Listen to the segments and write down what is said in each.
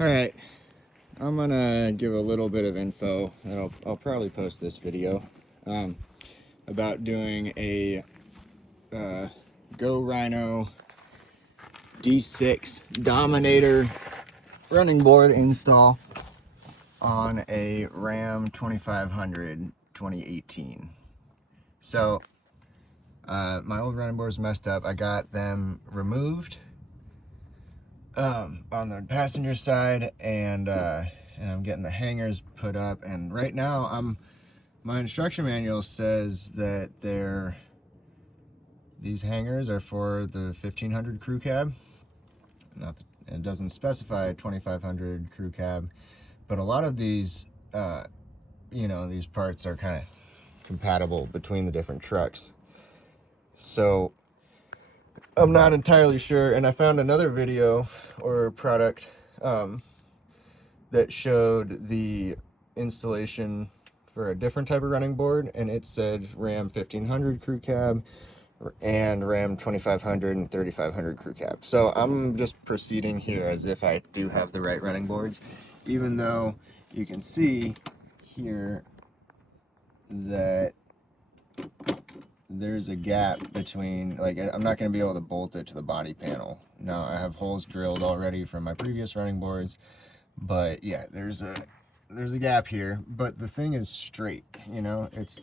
All right, I'm gonna give a little bit of info, and I'll probably post this video about doing a Go Rhino D6 Dominator running board install on a Ram 2500 2018. So my old running board's messed up. I got them removed on the passenger side, and I'm getting the hangers put up. And right now, my instruction manual says that these hangers are for the 1500 crew cab. It doesn't specify 2500 crew cab, but a lot of these, these parts are kind of compatible between the different trucks. So I'm not entirely sure, and I found another video or product that showed the installation for a different type of running board, and it said Ram 1500 crew cab and Ram 2500 and 3500 crew cab. So I'm just proceeding here as if I do have the right running boards, even though you can see here that there's a gap between, like, I'm not going to be able to bolt it to the body panel. Now, I have holes drilled already from my previous running boards, but yeah, there's a gap here. But the thing is straight, it's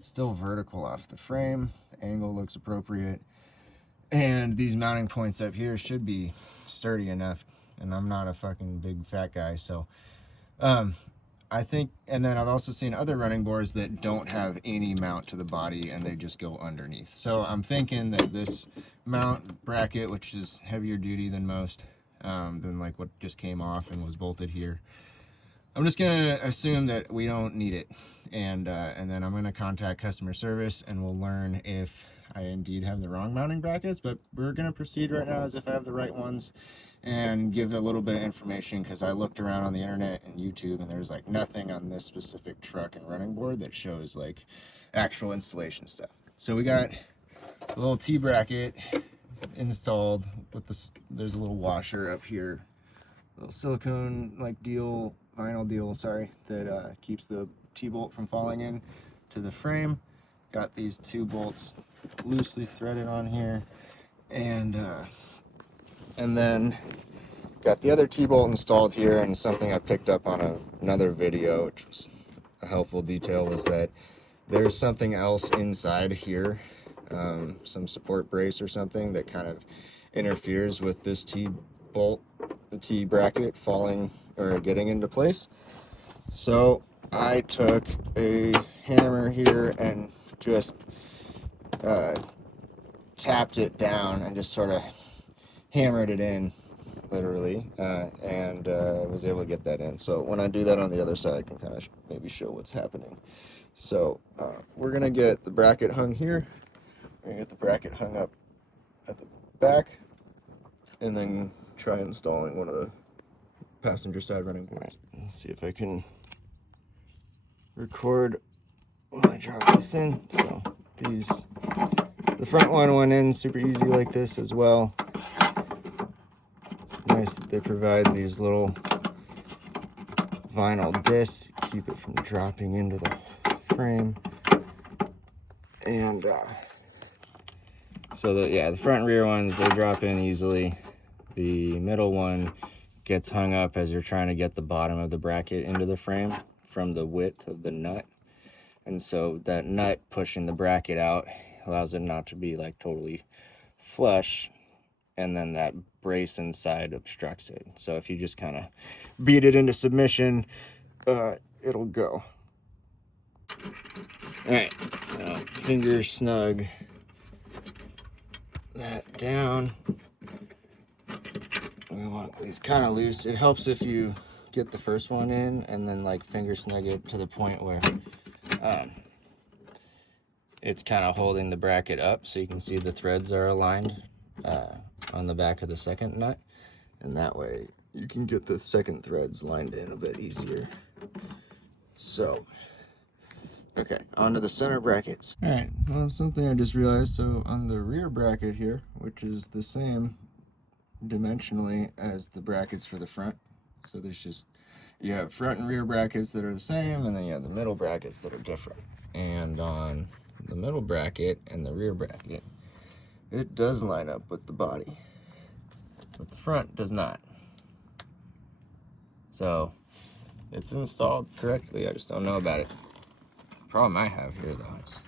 still vertical off the frame. Angle looks appropriate, and these mounting points up here should be sturdy enough, and I'm not a fucking big fat guy, so I think. And then I've also seen other running boards that don't have any mount to the body and they just go underneath. So I'm thinking that this mount bracket, which is heavier duty than most, than like what just came off and was bolted here, I'm just gonna assume that we don't need it, and then I'm gonna contact customer service and we'll learn if I indeed have the wrong mounting brackets. But we're gonna proceed right now as if I have the right ones, and give a little bit of information, because I looked around on the internet and YouTube, and there's like nothing on this specific truck and running board that shows like actual installation stuff. So we got a little T bracket installed with this. There's a little washer up here, a little silicone like vinyl deal, sorry, that keeps the T-bolt from falling in to the frame. Got these two bolts loosely threaded on here, and then got the other T-bolt installed here. And something I picked up on another video, which was a helpful detail, was that there's something else inside here, some support brace or something that kind of interferes with this T-bolt, the T bracket falling or getting into place. So I took a hammer here and just tapped it down and just sort of hammered it in, literally, and was able to get that in. So when I do that on the other side, I can kind of maybe show what's happening. So we're gonna get the bracket hung here. We're gonna get the bracket hung up at the back, and then try installing one of the passenger side running boards. Right, let's see if I can record when I drop this in. So the front one went in super easy like this as well. It's nice that they provide these little vinyl discs to keep it from dropping into the frame. And so the front and rear ones, they drop in easily. The middle one gets hung up as you're trying to get the bottom of the bracket into the frame from the width of the nut. And so that nut pushing the bracket out allows it not to be like totally flush, and then that brace inside obstructs it. So if you just kind of beat it into submission, it'll go. All right, now finger snug that down. We want these kind of loose. It helps if you get the first one in and then like finger snug it to the point where it's kind of holding the bracket up, so you can see the threads are aligned on the back of the second nut, and that way you can get the second threads lined in a bit easier. So okay, onto the center brackets. All right, well, something I just realized. So on the rear bracket here, which is the same dimensionally as the brackets for the front, So there's just, you have front and rear brackets that are the same, and then you have the middle brackets that are different. And on the middle bracket and the rear bracket, it does line up with the body, but the front does not. So it's installed correctly, I just don't know about it. The problem I have here though is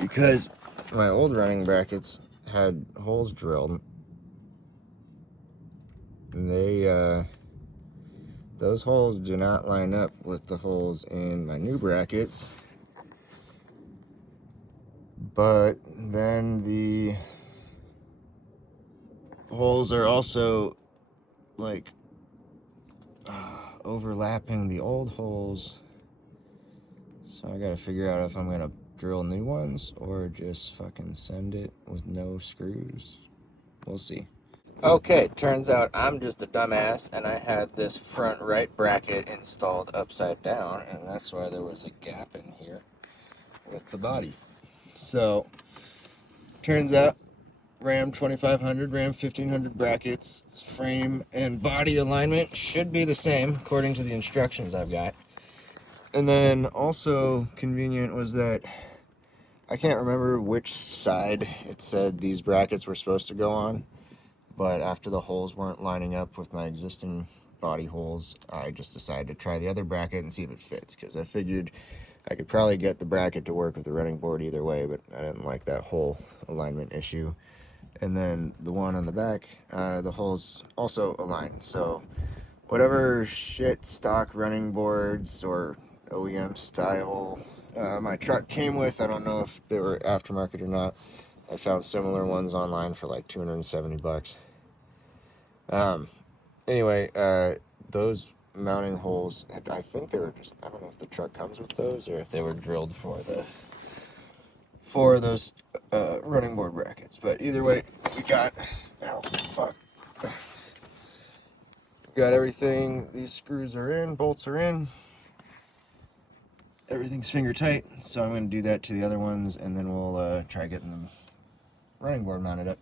because my old running brackets had holes drilled, and those holes do not line up with the holes in my new brackets. But then the holes are also like overlapping the old holes. So I gotta figure out if I'm gonna drill new ones or just fucking send it with no screws. We'll see. Okay, turns out I'm just a dumbass and I had this front right bracket installed upside down, and that's why there was a gap in here with the body. So, turns out Ram 2500, Ram 1500 brackets, frame and body alignment should be the same according to the instructions I've got. And then also convenient was that I can't remember which side it said these brackets were supposed to go on, but after the holes weren't lining up with my existing body holes, I just decided to try the other bracket and see if it fits, because I figured I could probably get the bracket to work with the running board either way, but I didn't like that hole alignment issue. And then the one on the back, the holes also align. So whatever shit stock running boards or OEM style my truck came with, I don't know if they were aftermarket or not. I found similar ones online for like 270 bucks. Anyway, those mounting holes, I think they were just, I don't know if the truck comes with those or if they were drilled for those running board brackets. But either way, we got, oh fuck, got everything. These screws are in, bolts are in, everything's finger tight. So I'm going to do that to the other ones, and then we'll try getting the running board mounted up.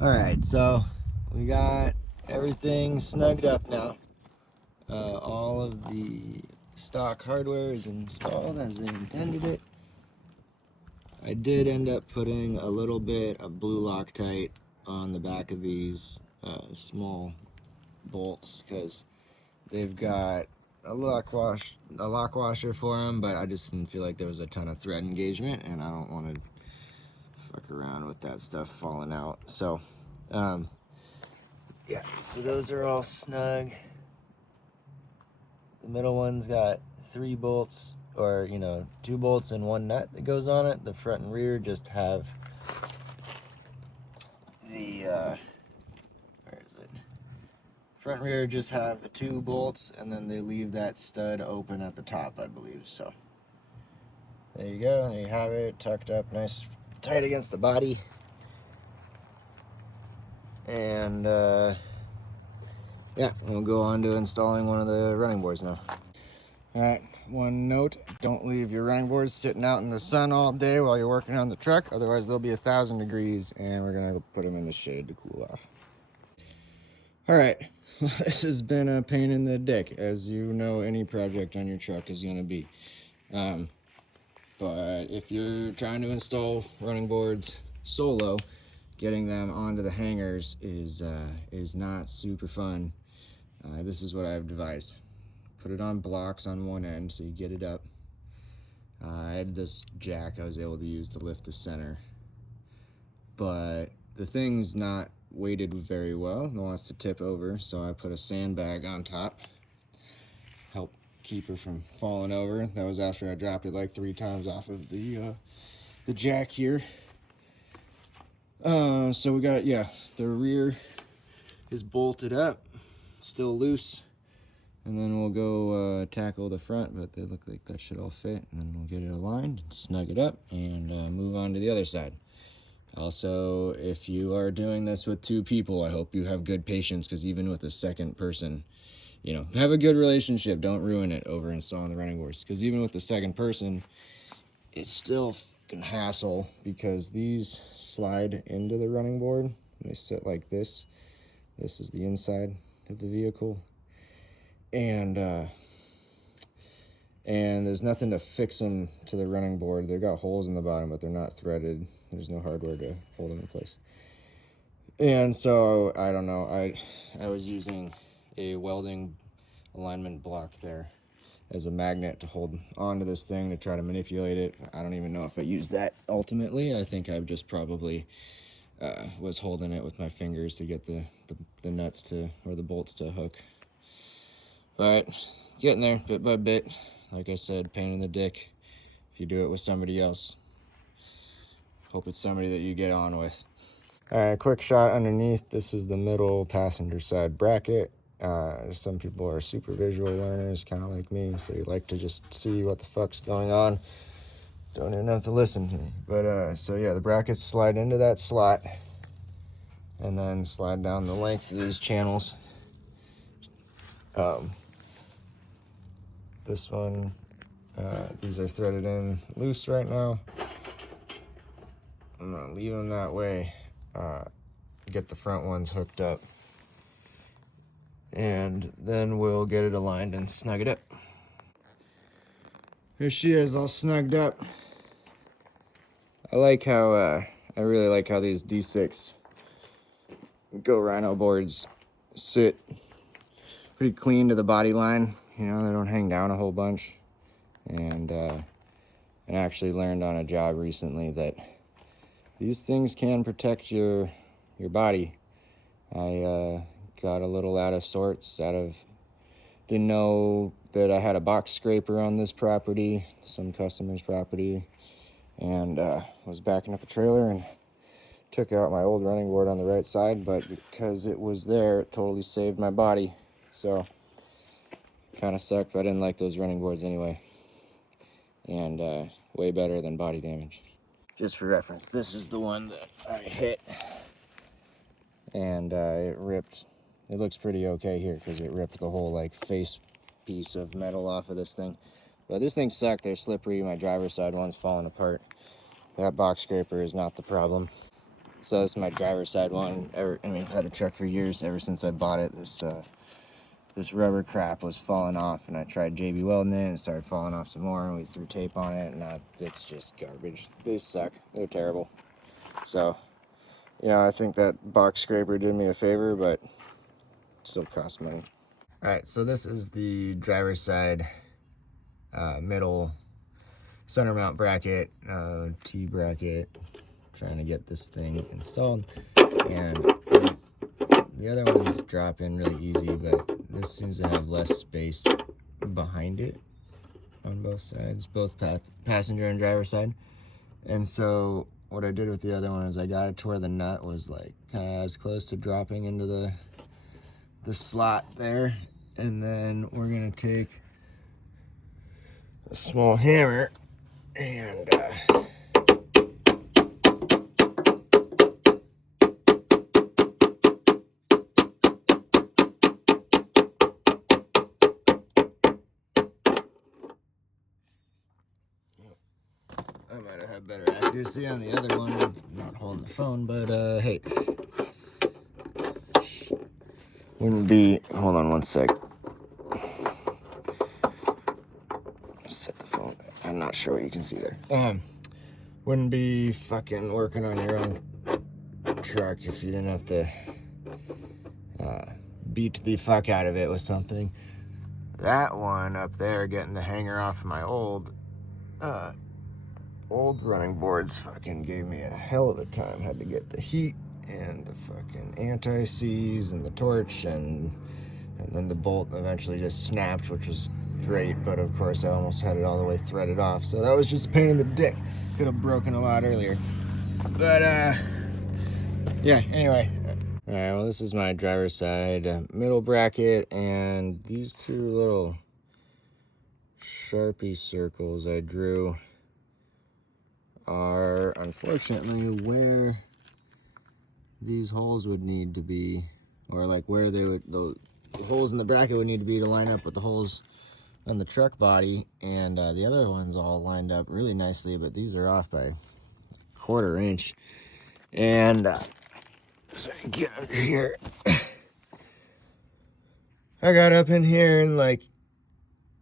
All right, so we got everything snugged up now. All of the stock hardware is installed as they intended it. I did end up putting a little bit of blue Loctite on the back of these small bolts because they've got a lock washer for them, but I just didn't feel like there was a ton of thread engagement, and I don't want to fuck around with that stuff falling out. So yeah, so those are all snug. The middle one's got 3 bolts, or 2 bolts and 1 nut that goes on it. The front and rear just have the where is it? Front and rear just have the 2 bolts, and then they leave that stud open at the top, I believe. So there you go. There you have it, tucked up nice tight against the body. And yeah, we'll go on to installing one of the running boards now. Alright, one note, don't leave your running boards sitting out in the sun all day while you're working on the truck, otherwise they'll be 1,000 degrees and we're gonna put them in the shade to cool off. Alright, this has been a pain in the dick, as you know any project on your truck is gonna be. But if you're trying to install running boards solo, getting them onto the hangers is not super fun. This is what I've devised. Put it on blocks on one end so you get it up. I had this jack I was able to use to lift the center, but the thing's not weighted very well. It wants to tip over, so I put a sandbag on top, help keep her from falling over. That was after I dropped it like 3 times off of the jack here. So we got, yeah, the rear is bolted up, still loose. And then we'll go tackle the front, but they look like that should all fit. And then we'll get it aligned and snug it up and move on to the other side. Also, if you are doing this with 2 people, I hope you have good patience, because even with a second person, have a good relationship. Don't ruin it over installing the running boards, because even with the second person, it's still fucking hassle, because these slide into the running board. They sit like this. This is the inside of the vehicle. And there's nothing to fix them to the running board. They've got holes in the bottom, but they're not threaded. There's no hardware to hold them in place. And so, I don't know, I was using a welding alignment block there as a magnet to hold onto this thing to try to manipulate it. I don't even know if I used that ultimately. I think I just probably was holding it with my fingers to get the nuts to, or the bolts to hook. But getting there bit by bit. Like I said, pain in the dick if you do it with somebody else. Hope it's somebody that you get on with. All right, quick shot underneath. This is the middle passenger side bracket. Some people are super visual learners, kind of like me, so you like to just see what the fuck's going on. Don't even have to listen to me. But so yeah, the brackets slide into that slot and then slide down the length of these channels. This one, these are threaded in loose right now. I'm gonna leave them that way. Get the front ones hooked up, and then we'll get it aligned and snug it up. Here she is, all snugged up. I like how I really like how these D6 Go Rhino boards sit pretty clean to the body line. You know, they don't hang down a whole bunch. And I actually learned on a job recently that these things can protect your body. I got a little out of sorts, didn't know that I had a box scraper on this property, some customer's property, and was backing up a trailer and took out my old running board on the right side, but because it was there, it totally saved my body. So, kind of sucked, but I didn't like those running boards anyway. And way better than body damage. Just for reference, this is the one that I hit, and it ripped. It looks pretty okay here because it ripped the whole like face piece of metal off of this thing. But this thing sucked. They're slippery. My driver's side one's falling apart. That box scraper is not the problem. So this is my driver's side one. I've had the truck for years. Ever since I bought it, this rubber crap was falling off, and I tried JB welding it, and it started falling off some more, and we threw tape on it, and now it's just garbage. They suck. They're terrible. So, you know, I think that box scraper did me a favor, but it still costs money. All right, so this is the driver's side middle center mount bracket, T-bracket, trying to get this thing installed, and the other ones drop in really easy, but this seems to have less space behind it on both sides, both passenger and driver side. And so what I did with the other one is I got it to where the nut was like kind of as close to dropping into the slot there, and then we're gonna take a small hammer and I might have had better accuracy on the other one, not holding the phone, but hey, wouldn't be, hold on one sec. Set the phone, I'm not sure what you can see there. Wouldn't be fucking working on your own truck if you didn't have to beat the fuck out of it with something. That one up there, getting the hanger off of my old running boards, fucking gave me a hell of a time. Had to get the heat and the fucking anti-seize and the torch, and then the bolt eventually just snapped, which was great, but of course I almost had it all the way threaded off, so that was just a pain in the dick. Could have broken a lot earlier, but yeah, anyway. All right, well, this is my driver's side middle bracket, and these two little Sharpie circles I drew are unfortunately where these holes would need to be, or like where they would, the holes in the bracket would need to be to line up with the holes on the truck body, and the other ones all lined up really nicely, but these are off by a 1/4 inch. And so I get under here I got up in here and like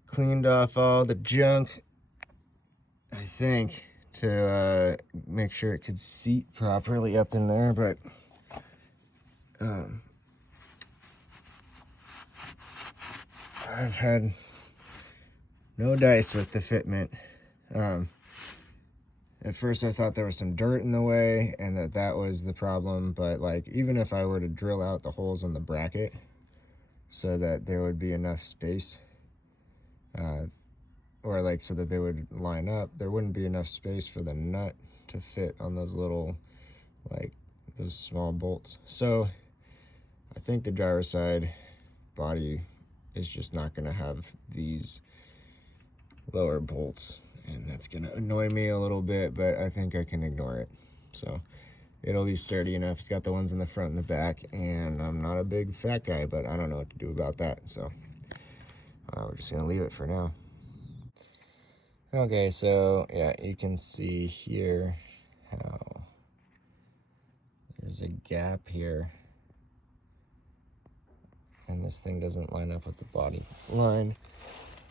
cleaned off all the junk, I think, to make sure it could seat properly up in there, but I've had no dice with the fitment. At first I thought there was some dirt in the way and that was the problem, but like even if I were to drill out the holes in the bracket so that there would be enough space, or like so that they would line up, there wouldn't be enough space for the nut to fit on those little, like those small bolts. So I think the driver's side body is just not going to have these lower bolts, and that's going to annoy me a little bit, but I think I can ignore it. So it'll be sturdy enough. It's got the ones in the front and the back, and I'm not a big fat guy, but I don't know what to do about that. So we're just going to leave it for now. Okay, so yeah, you can see here how there's a gap here, and this thing doesn't line up with the body line,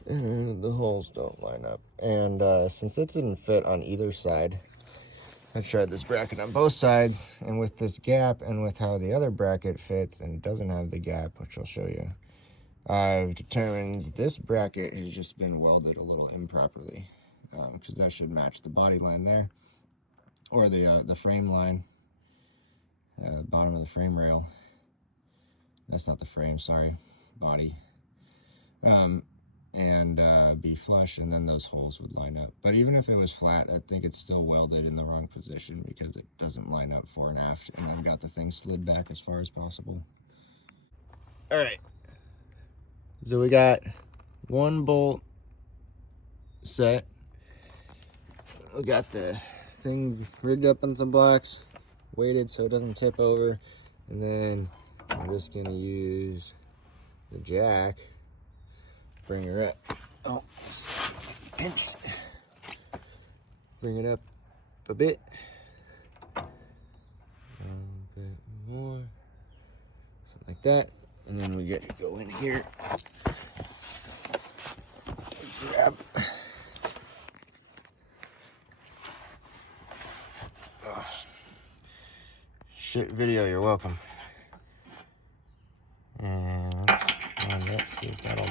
and the holes don't line up. And since it didn't fit on either side, I tried this bracket on both sides, and with this gap and with how the other bracket fits and doesn't have the gap, which I'll show you, I've determined this bracket has just been welded a little improperly, because that should match the body line there, or the frame line, bottom of the frame rail. That's not the frame, sorry, body. And be flush, and then those holes would line up. But even if it was flat, I think it's still welded in the wrong position because it doesn't line up fore and aft, and I've got the thing slid back as far as possible. All right, so we got one bolt set. We got the thing rigged up on some blocks, weighted so it doesn't tip over, and then I'm just gonna use the jack, bring her up. Oh, pinched. Bring it up a bit. A bit more. Something like that. And then we get to go in here. Grab. Oh. Shit video, you're welcome. And let's see if that'll.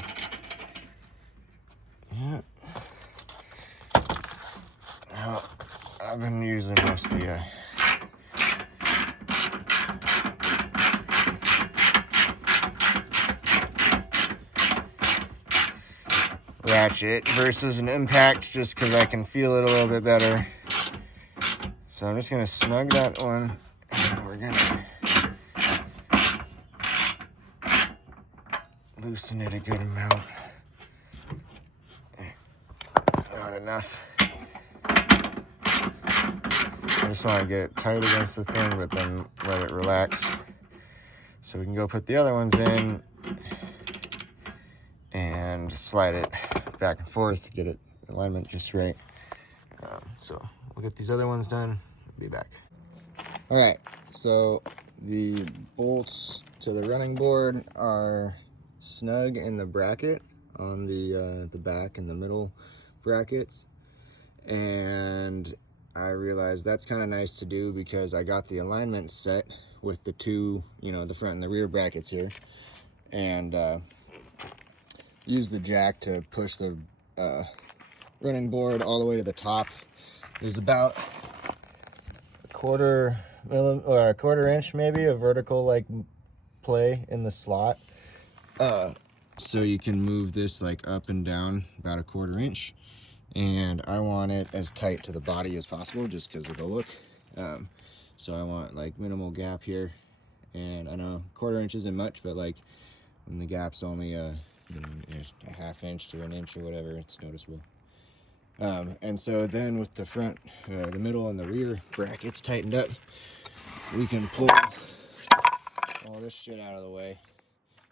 Yeah. Well, I've been using mostly ratchet versus an impact, just because I can feel it a little bit better. So I'm just gonna snug that one, and we're gonna loosen it a good amount. Not enough. I just want to get it tight against the thing, but then let it relax. So we can go put the other ones in and slide it back and forth, get it alignment just right. So we'll get these other ones done, be back. All right, so the bolts to the running board are snug in the bracket on the back and the middle brackets, and I realized that's kind of nice to do because I got the alignment set with the two, the front and the rear brackets here, and use the jack to push the running board all the way to the top. There's about a quarter inch maybe of vertical like play in the slot, so you can move this like up and down about a quarter inch, and I want it as tight to the body as possible just because of the look. So I want like minimal gap here, and I know a quarter inch isn't much, but like when the gap's only a half inch to an inch or whatever, it's noticeable. And so then with the front, the middle and the rear brackets tightened up, we can pull all this shit out of the way,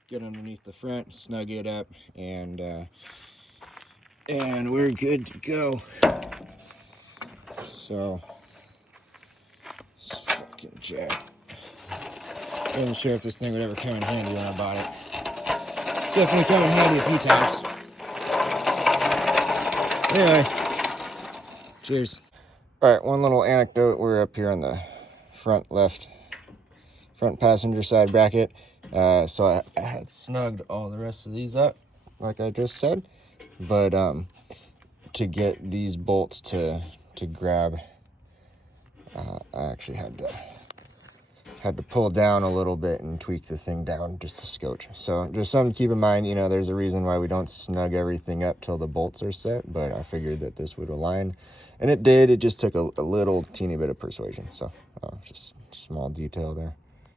get underneath the front, snug it up, and we're good to go. So, fucking jack. I wasn't sure if this thing would ever come in handy when I bought it. definitely come in handy a few times. Anyway, cheers. All right, one little anecdote. We're up here on the front passenger side bracket. So I had snugged all the rest of these up, like I just said. But to get these bolts to grab, I actually had to pull down a little bit and tweak the thing down just a scotch. So just something to keep in mind. You know, there's a reason why we don't snug everything up till the bolts are set, but I figured that this would align, and it did. It just took a little teeny bit of persuasion. So just small detail there.